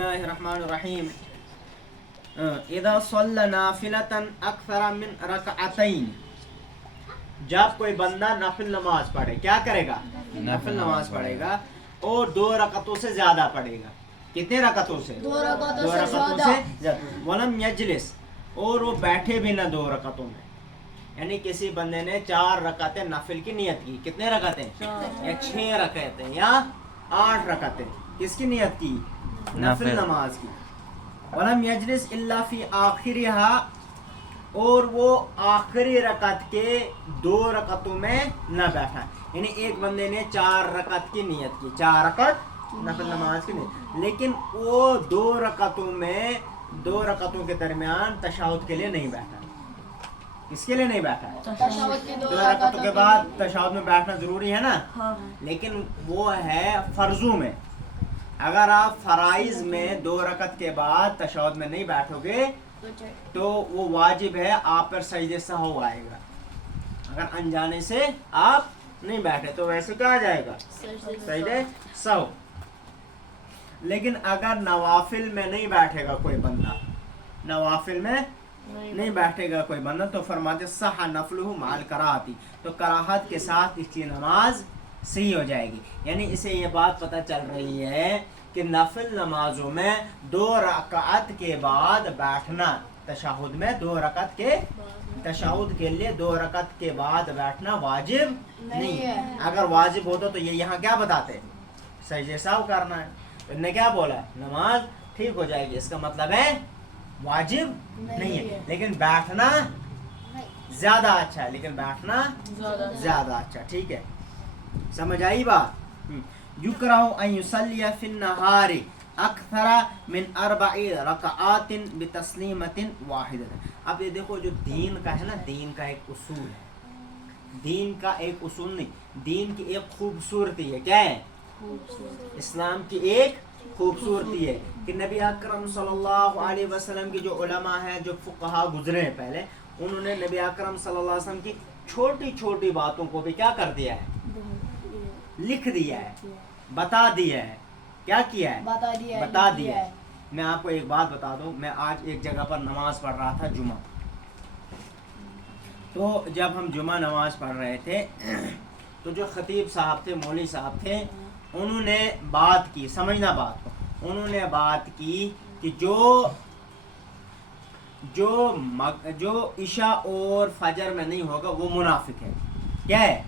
बिस्मिल्लाहिर्रहमानिर्रहीम। इज़ा सल्ला नाफिलतन अक्सर मिन रकअतैन, जब कोई बंदा नफिल नमाज पढ़े, क्या करेगा? नफिल नमाज पढ़ेगा और 2 रकअतों से ज्यादा पढ़ेगा। कितने रकअतों से? 2 रकअतों से ज्यादा। वलम यजलिस, और वो बैठे भी ना 2 रकअतों में। यानी किसी बंदे ने 4 रकअतें नफिल की नियत की। कितने रकअतें? या 6 रकअतें या 8 रकअतें। किसकी नियत की? नफिल नमाज की। वलम यजलिस इल्ला फी आखिरिहा, और वो आखिरी रकअत के 2 रकअतों में न बैठा। यानी एक बंदे ने 4 रकअत की नियत की, 4 रकअत नफिल नमाज की नियत, लेकिन वो 2 रकअतों में 2 रकअतों के दरमियान तशहुद के लिए नहीं बैठा। इसके लिए नहीं बैठा है। 2 रकअतों के बाद तशहुद में बैठना जरूरी है ना। हाँ। लेकिन वो है फर्जों में। अगर आप फराइज में 2 रकअत के बाद तशहुद में नहीं बैठोगे तो वो वाजिब है, आप पर सजदे सहव आएगा। अगर अनजाने से आप नहीं बैठे तो वैसे क्या आ जाएगा? सजदे सहव। लेकिन अगर नवाफिल में नहीं बैठेगा कोई बंदा, नवाफिल में नहीं बैठेगा कोई बंदा, तो फरमाते सहा नफलुहु माल कराहती, तो कराहत के साथ इसकी नमाज सही हो जाएगी। यानी इसे ये बात पता चल रही है कि नफिल नमाजों में 2 रकात के बाद बैठना, तशहुद में 2 रकात के तशहुद के लिए 2 रकात के बाद बैठना वाजिब नहीं है। अगर वाजिब होता तो ये यहाँ क्या बताते? सजदे सहव करना है। इन्होंने क्या बोला? नमाज ठीक हो जाएगी। इसका मतलब है वाजिब नहीं है, लेकिन बैठना ज्यादा अच्छा है। लेकिन बैठना ज्यादा अच्छा, ठीक है। समझ आई बात? युकरहु अन युसल्लिया फिन नहारी अक्सरा मिन 4 रकआतिन बितस्लीमतिन वाहिदतिन। अब ये देखो, जो दीन का है ना, दीन का एक उसूल है। दीन का एक उसूल नहीं, दीन की एक खूबसूरती है। क्या है? इस्लाम की एक खूबसूरती है कि नबी अकरम सल्लल्लाहु अलैहि वसल्लम की जो उलमा है, जो फुक़हा गुजरे हैं पहले, उन्होंने नबी अकरम सल्लल्लाहु अलैहि वसल्लम की छोटी छोटी बातों को भी क्या कर दिया है? लिख दिया है, बता दिया है। क्या किया है? बता दिया है। मैं आपको एक बात बता दूं, मैं आज एक जगह पर नमाज पढ़ रहा था, जुमा। तो जब हम जुमा नमाज पढ़ रहे थे तो जो खतीब साहब थे, मौलवी साहब थे, उन्होंने बात की, समझना बात को, उन्होंने बात की कि जो इशा और फजर में नहीं होगा वो मुनाफिक है। क्या है?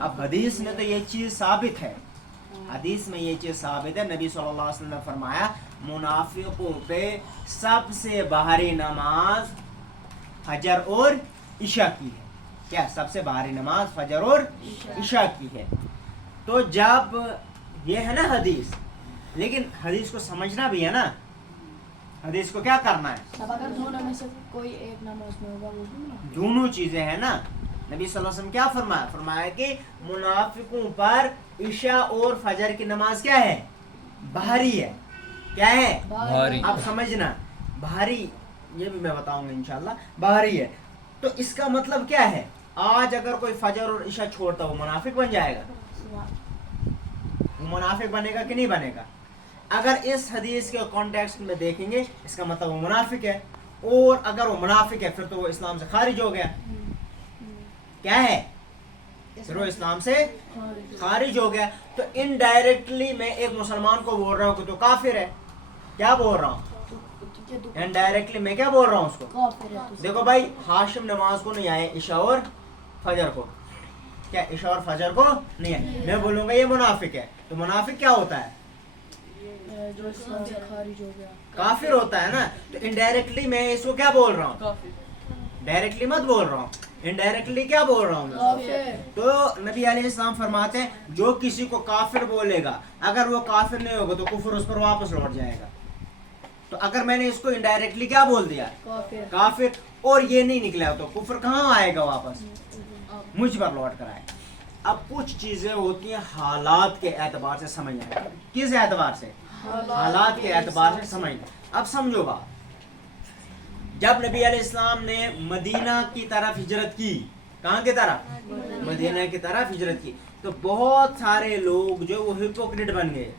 अब हदीस में तो ये चीज साबित है, हदीस में ये चीज साबित है। नबी सल्लल्लाहु अलैहि वसल्लम ने फरमाया मुनाफिकों पे सबसे भारी नमाज फजर और इशा की है। क्या? सबसे भारी नमाज फजर और इशा की है। तो जब ये है ना हदीस, लेकिन हदीस को समझना भी है ना। हदीस को क्या करना है? अगर दोनों में से कोई एक नमाज में होगा वो भी दोनों चीजें हैं ना। नबी सल्लल्लाहु अलैहि वसल्लम क्या फरमाया? फरमाया कि मुनाफिकों पर इशा और फजर की नमाज क्या है? भारी है। क्या है? भारी। अब समझना, भारी, ये भी मैं बताऊंगा इंशाल्लाह। भारी है तो इसका मतलब क्या है? आज अगर कोई फजर और इशा छोड़ता वो मुनाफिक बन जाएगा? वो मुनाफिक बनेगा कि नहीं बनेगा? अगर इस हदीस के कॉन्टेक्स्ट में देखेंगे, इसका मतलब वो मुनाफिक है। और अगर वो मुनाफिक है फिर तो वो इस्लाम से खारिज हो गया। क्या है? फिर वो इस्लाम से खारिज हो गया। तो इनडायरेक्टली मैं एक मुसलमान को बोल रहा हूँ कि तो काफिर है। क्या बोल रहा हूँ? इनडायरेक्टली मैं क्या बोल रहा हूँ उसको? देखो भाई, हाशिम नमाज को नहीं आए इशा और फजर को। क्या? इशा और फजर को नहीं आए, मैं बोलूंगा ये मुनाफिक है। तो मुनाफिक क्या होता है? जो इस्लाम से खारिज हो गया, काफिर होता है ना। तो इनडायरेक्टली मैं इसको क्या बोल रहा हूँ? डायरेक्टली मत बोल रहा हूँ, इनडायरेक्टली क्या बोल रहा हूँ? तो नबी अलैहिस्सलाम फरमाते हैं जो किसी को काफिर बोलेगा, अगर वो काफिर नहीं होगा तो कुफर उस पर वापस लौट जाएगा। तो अगर मैंने इसको इनडायरेक्टली क्या बोल दिया? काफिर, और ये नहीं निकला तो कुफर कहाँ आएगा? वापस मुझ पर लौट कर आएगा। अब कुछ चीजें होती हैं हालात के एतबार से समझ आएगा। किस एतबार से? हालात के एतबार से समझ। अब समझो बात, जब नबी अलैहिस्सलाम ने मदीना की तरफ हिजरत की, कहाँ की तरफ? मदीना की तरफ हिजरत की, तो बहुत सारे लोग जो वो हिपोक्रेट बन गए।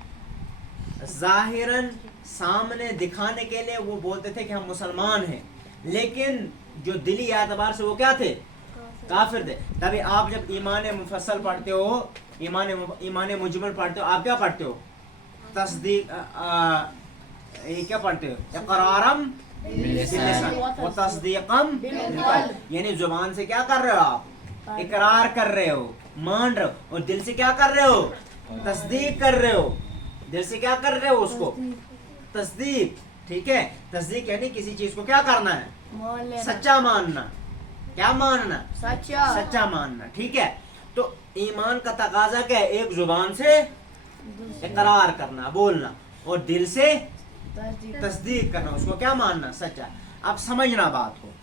जाहिरन सामने दिखाने के लिए वो बोलते थे कि हम मुसलमान हैं, लेकिन जो दिली एतबार से वो क्या थे, काफिर थे। तभी आप जब ईमान मुफस्सल पढ़ते हो, ईमान मुजमल पढ़ते हो, आप क्या पढ़ते हो, तस्दीक, ये क्या पढ़ते हो, इकरारम बिलिसान व तस्दीकम बिलक़ल्ब, यानी जुबान से क्या कर रहे हो आप, इकरार कर रहे हो, मान रहे हो, और दिल से क्या कर रहे हो, तस्दीक कर रहे हो, दिल से क्या कर रहे हो उसको, तस्दीक। ठीक है, तस्दीक यानी किसी चीज को क्या करना है, मान लेना, सच्चा मानना। क्या मानना, सच्चा, सच्चा मानना। ठीक है, तो ईमान का तकाजा क्या है, एक जुबान से इकरार करना, बोलना, और दिल से तस्दीक करना, उसको क्या मानना, सच्चा। अब समझना बात को,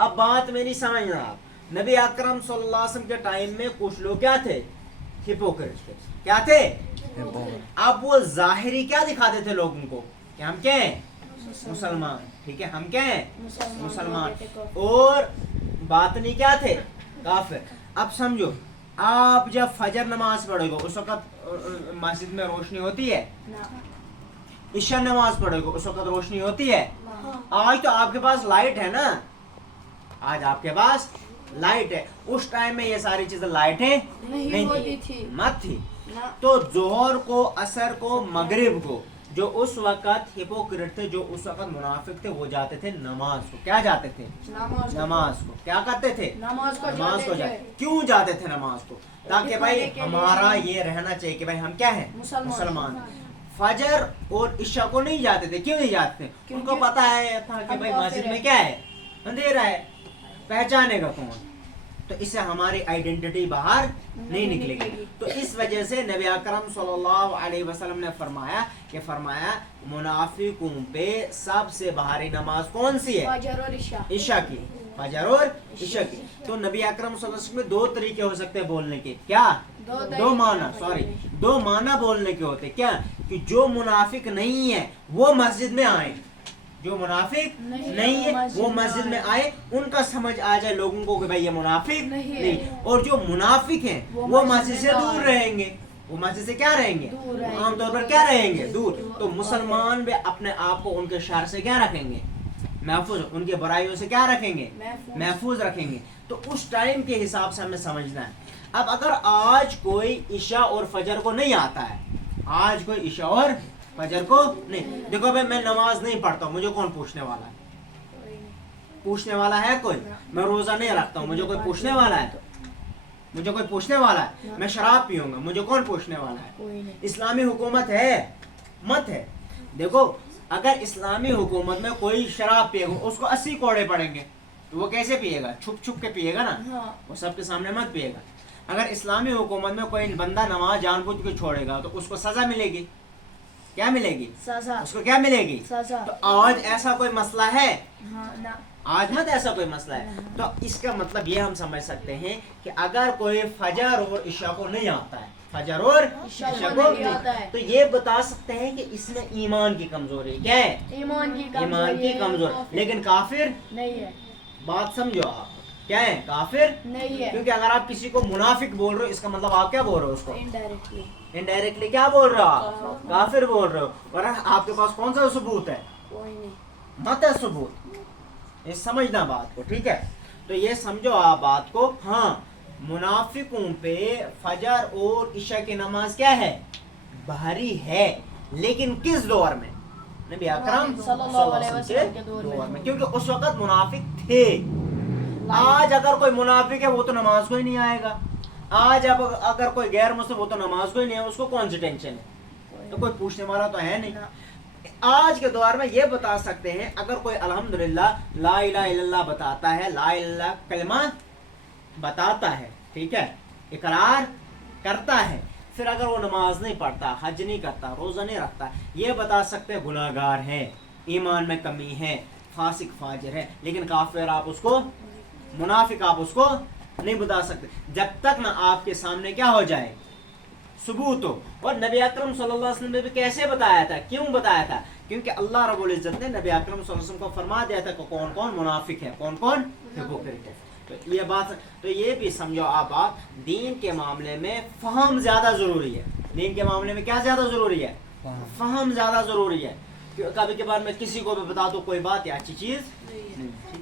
अब बात मेरी समझना आप। नबी अकरम सल्लल्लाहु अलैहि वसल्लम के टाइम में कुछ लोग क्या थे, हिपोक्रेट थे। क्या थे, अब वो जाहिरी क्या दिखाते थे लोगों को कि हम क्या हैं, मुसलमान। ठीक है, हम क्या हैं, मुसलमान, और बातनी क्या थे, काफिर। अब समझो, आप जब फजर नमाज पढ़ोगे उस वक्त मस्जिद में रोशनी होती है, ईशा नमाज पढ़ोगे उस वक्त रोशनी होती है। आज तो आपके पास लाइट है ना, आज आपके पास लाइट है, उस टाइम में ये सारी चीजें लाइटें नहीं होती थी, मत थी। ना। तो जोहर को, असर को, मगरिब को, जो उस वक्त हिपोक्रेट थे, जो उस वक्त मुनाफिक थे, वो जाते थे नमाज को, क्या जाते थे, नमाज को क्या करते थे, नमाज को जाते। क्यों जाते थे नमाज को, ताकि भाई हमारा ये रहना चाहिए कि भाई हम क्या है, मुसलमान। फजर और इशा को नहीं जाते थे, क्यों नहीं जाते थे, उनको पता है था कि भाई मस्जिद में क्या है, अंधेरा है, पहचानेगा कौन, तो इससे हमारी आइडेंटिटी बाहर नहीं निकलेगी। तो इस वजह से नबी अकरम सल्लल्लाहु अलैहि वसल्लम ने फरमाया मुनाफिकों पे सबसे भारी नमाज कौन सी है, फजर और इशा की, फजर और इशा की। तो नबी अकरम सल्लल्लाहु अलैहि वसल्लम में दो तरीके हो सकते हैं बोलने के, क्या, दो माना बोलने के होते। क्या, कि जो मुनाफिक नहीं है वो मस्जिद में आए, जो मुनाफिक नहीं है वो मस्जिद में आए, उनका समझ आ जाए लोगों को कि भाई ये मुनाफिक नहीं, और जो मुनाफिक हैं वो मस्जिद से दूर रहेंगे, वो मस्जिद से क्या रहेंगे, आमतौर पर क्या रहेंगे, दूर। तो मुसलमान भी अपने आप को उनके शर से क्या रखेंगे, महफूज, उनके बुराइयों से क्या रखेंगे, महफूज रखेंगे। तो उस टाइम के हिसाब से हमें समझना है। अब अगर आज कोई इशा और फजर को नहीं आता है, आज कोई इशा और फजर को नहीं, देखो भाई मैं नमाज नहीं पढ़ता हूँ, मुझे कौन पूछने वाला है, पूछने वाला है कोई, मैं रोजा नहीं रखता हूँ, मुझे कोई पूछने वाला है, मुझे कोई पूछने वाला है, मैं शराब पीऊंगा, मुझे कौन पूछने वाला है, इस्लामी हुकूमत है, मत है। देखो अगर इस्लामी हुकूमत में कोई शराब पिएगा उसको 80 कोड़े पड़ेंगे, तो वो कैसे पिएगा, छुप छुप के पिएगा ना, वो सबके सामने मत पिएगा। अगर इस्लामी हुकूमत में कोई बंदा नमाज जानबूझ के छोड़ेगा तो उसको सजा मिलेगी, क्या मिलेगी, सजा, उसको क्या मिलेगी, सजा। तो आज ऐसा कोई मसला है, ना, आज मत ऐसा कोई मसला है। तो इसका मतलब ये हम समझ सकते हैं कि अगर कोई फजर और इशा को नहीं आता है, फजर और इशा को नहीं, तो ये बता सकते हैं कि इसमें ईमान की कमजोरी, क्या है, ईमान की कमजोरी, लेकिन काफिर नहीं है। बात समझो आप, क्या है, काफिर नहीं है। क्योंकि अगर आप किसी को मुनाफिक बोल रहे हो इसका मतलब आप क्या बोल रहे हो, उसको इनडायरेक्टली क्या बोल रहे हो आप, काफिर बोल रहे हो। और आपके पास कौन सा सबूत है, मत है सबूत, ये समझना बात को, ठीक है। तो ये समझो आप बात को। हाँ, मुनाफिकों पे फजर और इशा की नमाज क्या है, भारी है, लेकिन किस दौर में, नबी अकरम सल्लल्लाहु अलैहि वसल्लम के दौर में, क्योंकि उस वक्त मुनाफिक थे। आज अगर कोई मुनाफिक है वो तो नमाज को ही नहीं आएगा, आज अब अगर कोई गैर मुस्लिम वो तो नमाज को ही नहीं है, उसको कौन सी टेंशन है, तो कोई पूछने वाला तो है नहीं। आज के दौर में ये बता सकते हैं, अगर कोई अल्हम्दुलिल्लाह ला इलाहा इल्लल्लाह बताता है, ला इलाहा कलमा बताता है, ठीक है, इकरार करता है, फिर अगर वो नमाज नहीं पढ़ता, हज नहीं करता, रोजा नहीं रखता, ये बता सकते हैं गुनाहगार है, ईमान में कमी है, फासिक फाजिर है, लेकिन काफिर आप उसको, मुनाफिक आप उसको नहीं बता सकते जब तक ना आपके सामने क्या हो जाए, सबूत हो। और नबी अकरम सल्लल्लाहु अलैहि वसल्लम ने भी कैसे बताया था, क्यों बताया था, क्योंकि अल्लाह रब्बुल इज्जत ने नबी अकरम सल्लल्लाहु अलैहि वसल्लम को फरमा दिया था कि कौन कौन मुनाफिक है, कौन कौन हिपोक्रेट है। तो ये बात, तो ये भी समझो आप बात, दीन के मामले में फहम ज्यादा जरूरी है, दीन के मामले में क्या ज्यादा जरूरी है, फहम ज्यादा जरूरी है। کبھی کبھار میں کسی کو بھی بتا دوں کوئی بات یا اچھی چیز نہیں، ٹھیک ہے